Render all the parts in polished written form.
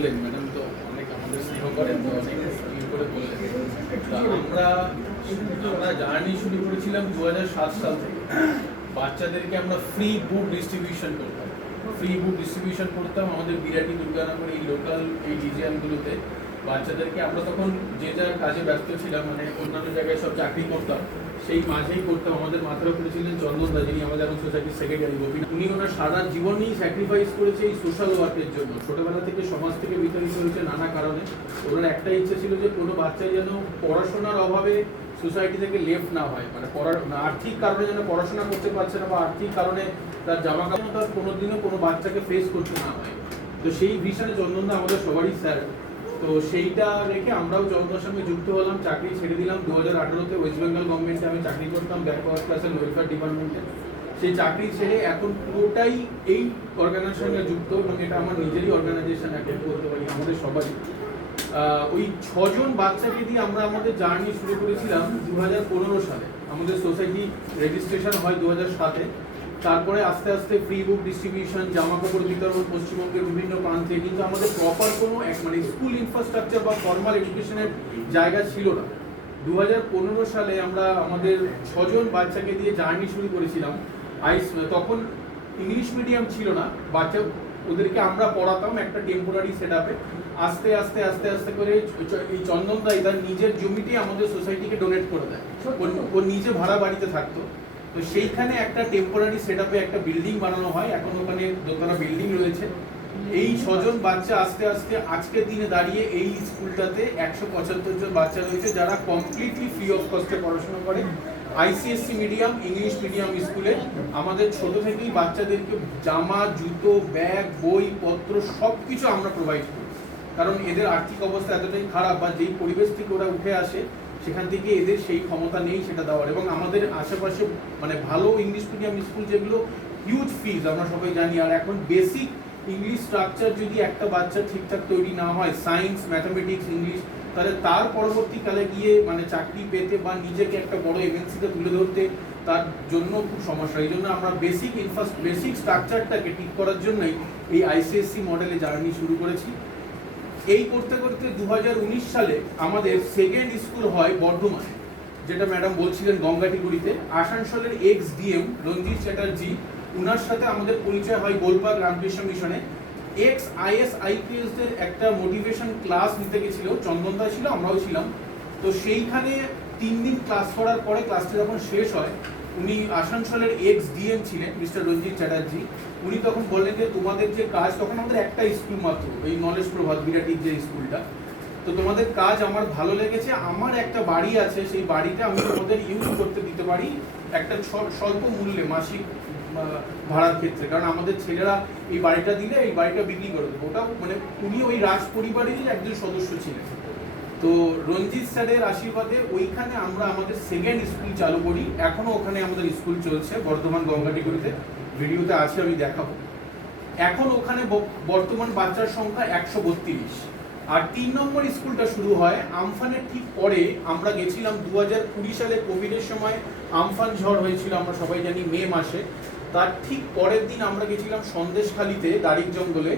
বললেন ম্যাডাম তো অনেক আমাদের স্নেহ করেন, তো অনেক ইয়ে করে বললেন। আমরা জার্নি শুরু করেছিলাম 2007 সাল থেকে। বাচ্চাদেরকে আমরা ফ্রি বুক ডিস্ট্রিবিউশন করতাম আমাদের বিরাটি, দুর্গানগর এই লোকাল এই ডিজিএমগুলোতে। বাচ্চাদেরকে আমরা তখন যে যার কাজে ব্যস্ত ছিলাম, মানে অন্যান্য জায়গায় সব চাকরি করতাম, সেই মাঝেই করতাম। আমাদের মাথার উপরে ছিলেন চন্দন দা, যিনি আমাদের এখন সোসাইটির সেক্রেটারি। উনি ওনার সারা জীবনই স্যাক্রিফাইস করেছে এই সোশ্যাল ওয়ার্কের জন্য। ছোটবেলা থেকে সমাজ থেকে বিতাড়িত হয়েছে নানা কারণে। ওনার একটা ইচ্ছে ছিল যে কোনো বাচ্চা যেন পড়াশোনার অভাবে সোসাইটি থেকে লেফট না হয়, মানে আর্থিক কারণে যেন পড়াশোনা করতে পারছে না বা আর্থিক কারণে তার জামা কাপড় তার কোনোদিনও কোনো বাচ্চাকে ফেস করতে না হয়। তো সেই ভিশনে চন্দনদা আমাদের সবারই স্যার। তো সেইটা রেখে আমরাও চন্দনের সঙ্গে যুক্ত হলাম, চাকরি ছেড়ে দিলাম। 2018-তে ওয়েস্ট বেঙ্গল গভর্নমেন্টে আমি চাকরি করতাম ব্যাকওয়ার্ড ক্লাস অ্যান্ড ওয়েলফেয়ার ডিপার্টমেন্টে। সেই চাকরি ছেড়ে এখন পুরোটাই এই অর্গানাইজেশনের সঙ্গে যুক্ত, এবং এটা আমার নিজেরই অর্গানাইজেশন অ্যাটেন্ড করতে পারি আমাদের সবারই। ওই 6 জন বাচ্চাকে দিয়ে আমরা আমাদের জার্নি শুরু করেছিলাম 2015 সালে। আমাদের সোসাইটি রেজিস্ট্রেশন হয় 2007-এ। তারপরে আস্তে আস্তে ফ্রি বুক ডিস্ট্রিবিউশন, জামা কাপড় বিতরণ পশ্চিমবঙ্গের বিভিন্ন প্রান্তে, কিন্তু আমাদের প্রপার কোনো মানে স্কুল ইনফ্রাস্ট্রাকচার বা ফর্মাল এডুকেশনের জায়গা ছিল না। 2015 সালে আমরা আমাদের 6 জন বাচ্চাকে দিয়ে জার্নি শুরু করেছিলাম। তখন ইংলিশ মিডিয়াম ছিল না, বাচ্চা ওদেরকে আমরা পড়াতাম একটা টেম্পোরারি সেট আপে। আস্তে আস্তে আস্তে আস্তে করে এই চন্দন দা তার নিজের জমিতে আমাদের সোসাইটিকে ডোনেট করে দেয়। ও নিজে ভাড়া বাড়িতে থাকতো, তো সেইখানে একটা টেম্পোরারি সেট আপে একটা বিল্ডিং বানানো হয়। এখন ওখানে দোতলা বিল্ডিং রয়েছে। এই 6 জন বাচ্চা আস্তে আস্তে আজকের দিনে দাঁড়িয়ে এই স্কুলটাতে 175 জন বাচ্চা রয়েছে, যারা কমপ্লিটলি ফ্রি অফ কস্টে পড়াশোনা করে। আইসিএসসি মিডিয়াম, ইংলিশ মিডিয়াম স্কুলে আমাদের ছোট থেকেই বাচ্চাদেরকে জামা, জুতো, ব্যাগ, বই পত্র সব কিছু আমরা প্রোভাইড করি। কারণ এদের আর্থিক অবস্থা এতটাই খারাপ, বা যেই পরিবেশ থেকে ওরা উঠে আসে সেখান থেকে এদের সেই ক্ষমতা নেই সেটা দেওয়ার। এবং আমাদের আশেপাশে মানে ভালো ইংলিশ মিডিয়াম স্কুল যেগুলো হিউজ ফিজ আমরা সবাই জানি। আর এখন বেসিক ইংলিশ স্ট্রাকচার যদি একটা বাচ্চা ঠিকঠাক তৈরি না হয়, সায়েন্স, ম্যাথামেটিক্স, ইংলিশ, তাহলে তার পরবর্তীকালে গিয়ে মানে চাকরি পেতে বা নিজেকে একটা বড় এমএনসিতে তুলে ধরতে তার জন্য খুব সমস্যা। এই জন্য আমরা বেসিক স্ট্রাকচারটাকে ঠিক করার জন্যই এই আইসিএসসি মডেলে জার্নি শুরু করেছি। এই করতে করতে 2019 সালে আমাদের সেকেন্ড স্কুল হয় বর্ধমানে, যেটা ম্যাডাম বলছিলেন গঙ্গাটিগুড়িতে। আসানসোলের এক্স ডিএম রঞ্জিত চ্যাটার্জি, উনার সাথে আমাদের পরিচয় হয় গোলপাক রামকৃষ্ণ মিশনে। এক্স আইএস আইপিএস দের একটা মোটিভেশন ক্লাস নিতে গেছিল, চন্দনদা ছিল, আমরাও ছিলাম। তো সেইখানে 3 দিন ক্লাস করার পরে ক্লাসটা যখন শেষ হয়, উনি আসানসোলের এক্স ডিএম ছিলেন মিস্টার রঞ্জিত চ্যাটার্জি। উনি তখন বললেন যে তোমাদের যে কাজ, তখন আমাদের একটা স্কুল মাত্র, এই নলেজ প্রভাত বিরাটির যে স্কুলটা, তো তোমাদের কাজ আমার ভালো লেগেছে। আমার একটা বাড়ি আছে, সেই বাড়িটা আমি তোমাদের ইউজ করতে দিতে পারি একটা স্বল্প মূল্যে মাসিক ভাড়ার ক্ষেত্রে, কারণ আমাদের ছেলেরা এই বাড়িটা দিলে এই বাড়িটা বিক্রি করে দেবো। ওটাও মানে উনি ওই রাজ পরিবারেরই একজন সদস্য ছিলেন। তো রঞ্জিত স্যারের আশীর্বাদে ওইখানে আমরা আমাদের সেকেন্ড স্কুল চালু করি। এখনো ওখানে আমাদের স্কুল চলছে বর্ধমান গঙ্গাটিগুড়িতে, ভিডিওতে আছে, আমি দেখাবো। এখন ওখানে বর্তমান বাচ্চার সংখ্যা 132। আর 3 নম্বর স্কুলটা শুরু হয় আমফানের ঠিক পরে। আমরা গেছিলাম 2020 সালে, কোভিডের সময় আমফান ঝড় হয়েছিল, আমরা সবাই জানি মে মাসে। তার ঠিক পরের দিন আমরা গেছিলাম সন্দেশখালিতে দারিক জঙ্গলে,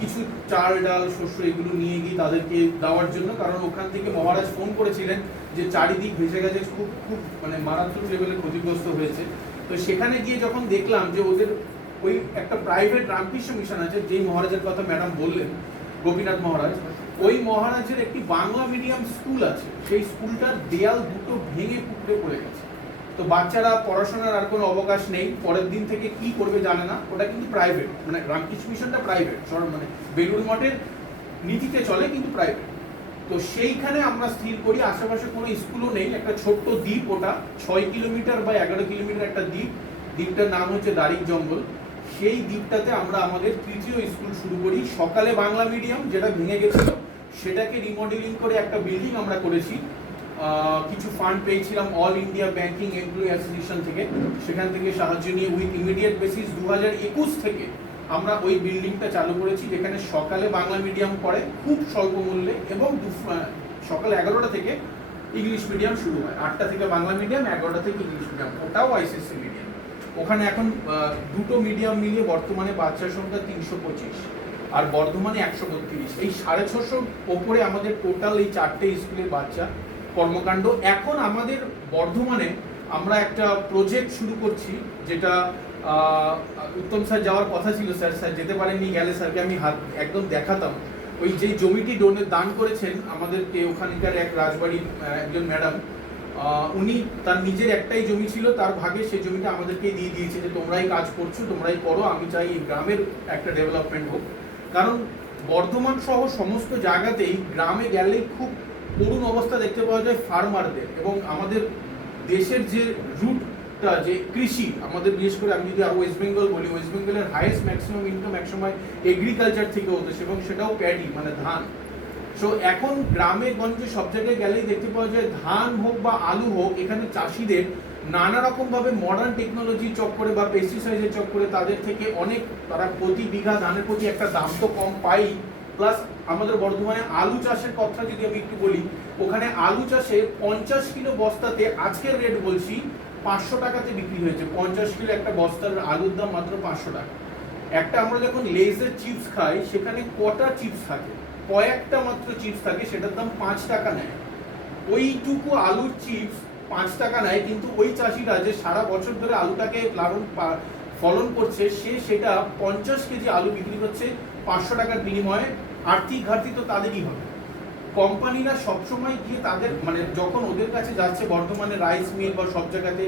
কিছু চাল ডাল শস্য এগুলো নিয়ে গিয়ে তাদেরকে দেওয়ার জন্য। কারণ ওখান থেকে মহারাজ ফোন করেছিলেন যে চারিদিক ভেসে গেছে, খুব খুব মানে মারাত্মক লেভেলে ক্ষতিগ্রস্ত হয়েছে। তো সেখানে গিয়ে যখন দেখলাম যে ওদের ওই একটা প্রাইভেট রামকৃষ্ণ মিশন আছে, যেই মহারাজের কথা ম্যাডাম বললেন, গোপীনাথ মহারাজ, ওই মহারাজের একটি বাংলা মিডিয়াম স্কুল আছে। সেই স্কুলটার দেয়াল দুটো ভেঙে পুকুরে পড়ে গেছে। তো বাচ্চারা পড়াশোনার আর কোনো অবকাশ নেই, পরের দিন থেকে কি করবে জানে না। ওটা কিন্তু প্রাইভেট, মানে রামকৃষ্ণ মিশনটা প্রাইভেট, মানে বেলুড় মঠের নীতিতে চলে, কিন্তু প্রাইভেট। তো সেইখানে আমরা স্থির করি, আশেপাশে কোনো স্কুলও নেই, একটা ছোট্ট দ্বীপ, ওটা 6 কিলোমিটার বা 11 কিলোমিটার একটা দ্বীপ। দ্বীপটার নাম হচ্ছে দারিক জঙ্গল। সেই দ্বীপটাতে আমরা আমাদের তৃতীয় স্কুল শুরু করি। সকালে বাংলা মিডিয়াম যেটা ভেঙে গেছিল, সেটাকে রিমডেলিং করে একটা বিল্ডিং আমরা করেছি। কিছু ফান্ড পেয়েছিলাম all India banking employee association থেকে, সেখান থেকে সাহায্য নিয়ে উইথ ইমিডিয়েট বেসিস 2021 থেকে আমরা ওই বিল্ডিংটা চালু করেছি, যেখানে সকালে বাংলা মিডিয়াম পড়ে খুব স্বল্প মূল্যে, এবং সকাল 11টা থেকে ইংলিশ মিডিয়াম শুরু হয়। 8টা থেকে বাংলা মিডিয়াম, 11টা থেকে ইংলিশ মিডিয়াম, ওটাও আইসিএসসি মিডিয়াম। ওখানে এখন দুটো মিডিয়াম মিলিয়ে বর্তমানে বাচ্চার সংখ্যা 325। আর বর্ধমানে 132। এই 650 ওপরে আমাদের টোটাল এই 4টে স্কুলের বাচ্চা কর্মকাণ্ড। এখন আমাদের বর্ধমানে আমরা একটা প্রজেক্ট শুরু করছি, যেটা উত্তম স্যার যাওয়ার কথা ছিল, স্যার যেতে পারেননি, গেলে স্যারকে আমি একদম দেখাতাম। ওই যে জমিটি দান করেছেন আমাদেরকে ওখানকার এক রাজবাড়ির একজন ম্যাডাম, উনি তার নিজের একটাই জমি ছিল, তার ভাগে সেই জমিটা আমাদেরকে দিয়ে দিয়েছে যে তোমরাই কাজ করছো, তোমরাই করো, আমি চাই এই গ্রামের একটা ডেভেলপমেন্ট হোক। কারণ বর্ধমান সহ সমস্ত জায়গাতেই গ্রামে গেলেই খুব করুণ অবস্থা দেখতে পাওয়া যায় ফার্মারদের, এবং আমাদের দেশের যে রুটটা যে কৃষি, আমাদের বিশেষ করে আমি যদি আরো ওয়েস্ট বেঙ্গল বলি, ওয়েস্ট বেঙ্গলের হাইয়েস্ট ম্যাক্সিমাম ইনকাম একসময় এগ্রিকালচার থেকে হতো, এবং সেটাও প্যাডি মানে ধান। সো এখন গ্রামে গঞ্জে সব জায়গায় গেলেই দেখতে পাওয়া যায় ধান হোক বা আলু হোক, এখানে চাষিদের নানা রকম ভাবে মডার্ন টেকনোলজি চক্করে বা পেস্টিসাইডের চক্করে তাদের থেকে অনেক, তারা প্রতি বিঘা ধানের প্রতি একটা দাম তো কম পাই। প্লাস আমাদের বর্ধমানে আলু চাষের কথা যদি আমি একটু বলি, ওখানে আলু চাষে 50 কিলো বস্তাতে আজকের রেট বলছি 500 টাকাতে বিক্রি হয়েছে। 50 কিলো একটা বস্তার আলুর দাম মাত্র 500 টাকা। একটা আমরা যখন লেজের চিপস খাই, সেখানে কটা চিপস থাকে, কয়েকটা মাত্র চিপস থাকে, সেটার দাম 5 টাকা নেয়। ওইটুকু আলুর চিপস 5 টাকা নেয়, কিন্তু ওই চাষিরা যে সারা বছর ধরে আলুটাকে ফলন করছে, সেটা 50 কেজি আলু বিক্রি করছে 500 টাকার বিনিময়ে। আর্থিক ঘাটতি তো তাদেরই হবে। কোম্পানিরা সবসময় গিয়ে তাদের মানে যখন ওদের কাছে যাচ্ছে বর্তমানে রাইস মিল বা সব জায়গাতে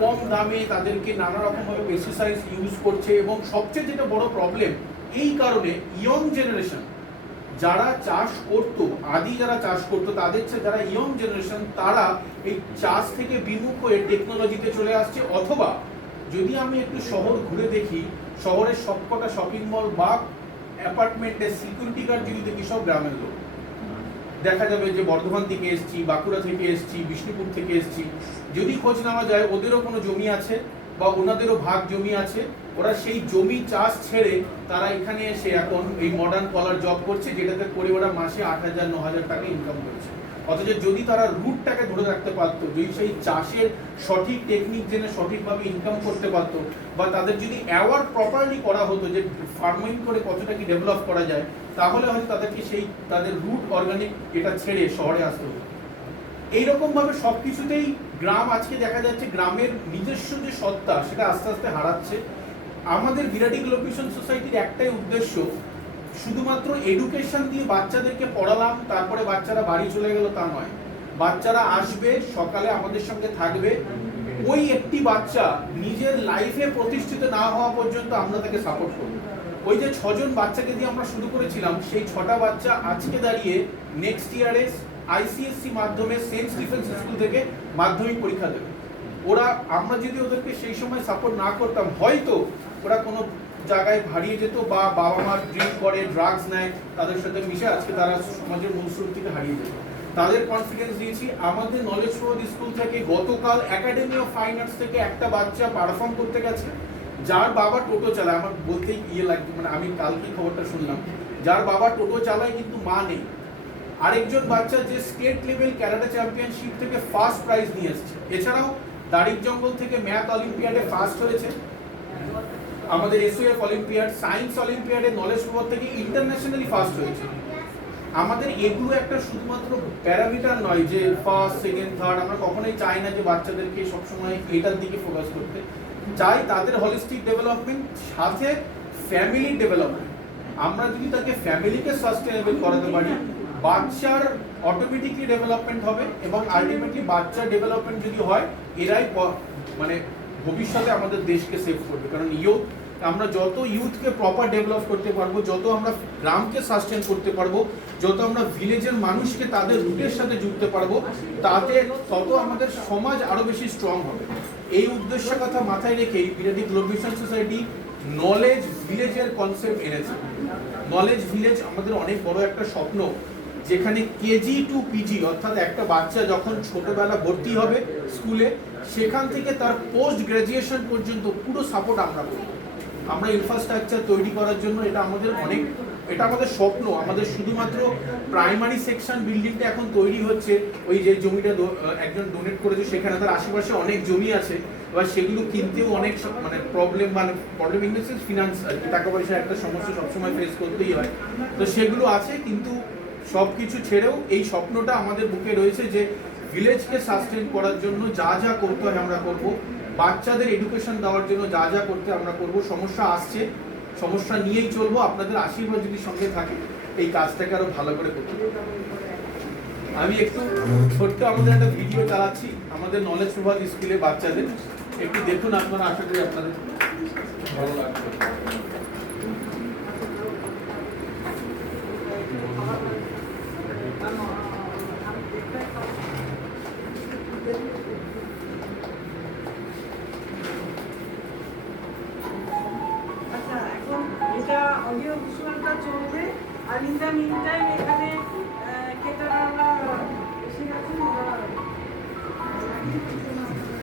কম দামে তাদেরকে নানা রকমভাবে পেস্টিসাইড ইউজ করছে। এবং সবচেয়ে যেটা বড় প্রবলেম, এই কারণে ইয়ং জেনারেশন যারা চাষ করতো, যারা চাষ করতো, তাদের চেয়ে যারা ইয়ং জেনারেশন, তারা এই চাষ থেকে বিমুখ হয়ে টেকনোলজিতে চলে আসছে। অথবা যদি আমি একটু শহর ঘুরে দেখি, শহরের সবকটা শপিং মল বা অ্যাপার্টমেন্টের সিকিউরিটি গার্ড যদি দেখি, সব গ্রামের লোক। দেখা যাবে যে বর্ধমান থেকে এসছি, বাঁকুড়া থেকে এসছি, বিষ্ণুপুর থেকে এসছি। যদি খোঁজ নেওয়া যায় ওদেরও কোনো জমি আছে বা ওনাদেরও ভাগ জমি আছে, ওরা সেই জমি চাষ ছেড়ে তারা এখানে এসে এখন এই মডার্ন কলার জব করছে, যেটাতে করে ওরা মাসে 8,000-9,000 টাকা ইনকাম করছে। অথচ যদি তারা রুটটাকে ধরে রাখতে পারতো, যদি সেই চাষের সঠিক টেকনিক জেনে সঠিকভাবে ইনকাম করতে পারতো, বা তাদের যদি অ্যাওয়ার্ড প্রপারলি করা হতো যে ফার্মিং করে কতটা কি ডেভেলপ করা যায়, তাহলে হয়তো তাদেরকে সেই তাদের রুট অর্গানিক এটা ছেড়ে শহরে আসতে হতো। এইরকম ভাবে সবকিছুতেই গ্রাম আজকে দেখা যাচ্ছে গ্রামের নিজস্ব যে সত্তা সেটা আস্তে আস্তে হারাচ্ছে। আমাদের বিরাটি গ্লোবাল সোসাইটির একটাই উদ্দেশ্য, শুধুমাত্র এডুকেশন দিয়ে বাচ্চাদেরকে পড়ালাম তারপরে বাচ্চারা বাড়ি চলে গেল তা নয়। বাচ্চারা আসবে, সকালে আমাদের সঙ্গে থাকবে, ওই একটি বাচ্চা নিজের লাইফে প্রতিষ্ঠিত না হওয়া পর্যন্ত আমরা তাকে সাপোর্ট করব। ওই যে 6 জন বাচ্চাকে দিয়ে আমরা শুরু করেছিলাম, সেই 6টা বাচ্চা আজকে দাঁড়িয়ে নেক্সট ইয়ারে ICSE মাধ্যমে সেন্ট স্টিফেন্স স্কুল থেকে মাধ্যমিক পরীক্ষা দেবে। ওরা, আমরা যদি ওদেরকে সেই সময় সাপোর্ট না করতাম, হয়তো ওরা কোনো জায়গায় হারিয়ে যেত, বা বাবা মা ড্রিঙ্ক করে, ড্রাগস নেয়, তাদের সাথে মিশে আজকে তারা সমাজের মূল স্রোত থেকে হারিয়ে যেত। তাদের কনফিডেন্স দিয়েছি। আমাদের নলেজ প্রোড স্কুল থেকে গতকাল একাডেমি অফ ফাইন আর্টস থেকে একটা বাচ্চা পারফর্ম করতে গেছে, যার বাবা টোটো চালায়। আমার বলতেই লাগবে, মানে আমি কালকে খবরটা শুনলাম, যার বাবা টোটো চালায় কিন্তু মা নেই। আরেকজন বাচ্চা যে স্টেট লেভেল ক্যারাটে চ্যাম্পিয়নশিপ থেকে ফার্স্ট প্রাইজ নিয়ে এসেছে। এছাড়াও দাড়ির জঙ্গল থেকে ম্যাথ অলিম্পিয়াডে ফার্স্ট হয়েছে, আমাদের SOF অলিম্পিয়াড, সায়েন্স অলিম্পিয়াডে নলেজ প্রোড থেকে ইন্টারন্যাশনালি ফার্স্ট হয়েছে। আমাদের এগুলো একটা শুধুমাত্র প্যারামিটার নয় যে ফার্স্ট, সেকেন্ড, থার্ড। আমরা কখনোই চাই না যে বাচ্চাদেরকে সবসময় এটার দিকে ফোকাস করতে চাই। তাদের হলিস্টিক ডেভেলপমেন্ট, সাথে ফ্যামিলি ডেভেলপমেন্ট। আমরা যদি তাকে ফ্যামিলিকে সাস্টেনেবল করাতে পারি, বাচ্চার অটোমেটিকলি ডেভেলপমেন্ট হবে, এবং আলটিমেটলি বাচ্চার ডেভেলপমেন্ট যদি হয়, এরাই মানে ভবিষ্যতে আমাদের দেশকে সেভ করবে। কারণ আমরা যত ইউথকে প্রপার ডেভেলপ করতে পারবো, যত আমরা গ্রামকে সাস্টেন করতে পারবো, যত আমরা ভিলেজের মানুষকে তাদের রুটের সাথে জুড়তে পারবো, তত আমাদের সমাজ আরো বেশি স্ট্রং হবে। এই উদ্দেশ্যের কথা মাথায় রেখেই বিরাটি গ্লোবাল সোসাইটি নলেজ ভিলেজের কনসেপ্ট এনেছে। নলেজ ভিলেজ আমাদের অনেক বড় একটা স্বপ্ন, যেখানে কেজি টু পিজি, অর্থাৎ একটা বাচ্চা যখন ছোটবেলা ভর্তি হবে স্কুলে, সেখান থেকে তার পোস্ট গ্রাজুয়েশন পর্যন্ত পুরো সাপোর্ট আমরা করি। আমরা ইনফ্রাস্ট্রাকচার তৈরি করার জন্য এটা আমাদের অনেক এটা আমাদের স্বপ্ন। আমাদের শুধুমাত্র প্রাইমারি সেকশন বিল্ডিংটা এখন তৈরি হচ্ছে, ওই যে জমিটা একজন ডোনেট করেছে সেখানে তার আশেপাশে অনেক জমি আছে, এবার সেগুলো কিনতেও অনেক মানে problem in the sense finance আর কি, টাকা পয়সার একটা সমস্যা সবসময় ফেস করতেই হয়। তো সেগুলো আছে, কিন্তু সব কিছু ছেড়েও এই স্বপ্নটা আমাদের বুকে রয়েছে যে ভিলেজকে সাস্টেন করার জন্য যা যা করতে হয় আমরা করব, বাচ্চাদের এডুকেশন দেওয়ার জন্য যা যা করতে আমরা করব। সমস্যা আসছে, সমস্যা নিয়েই চলবো, আপনাদের আশীর্বাদ যদি সঙ্গে থাকে এই কাজটাকে আরো ভালো করে করতে পারবো। আমি একটু ছোট্ট আমাদের একটা ভিডিও চালাচ্ছি আমাদের নলেজ প্রভাত স্কুলে বাচ্চাদের, একটু দেখুন আপনারা, আশা করি আপনাদের ভালো লাগবে। আচ্ছা, এখন এটা অডিও ভিজুয়ালটা চলবে, আর ইন দ্য মিন টাইম এখানে কেটারাররা এসে গেছেন, ওরা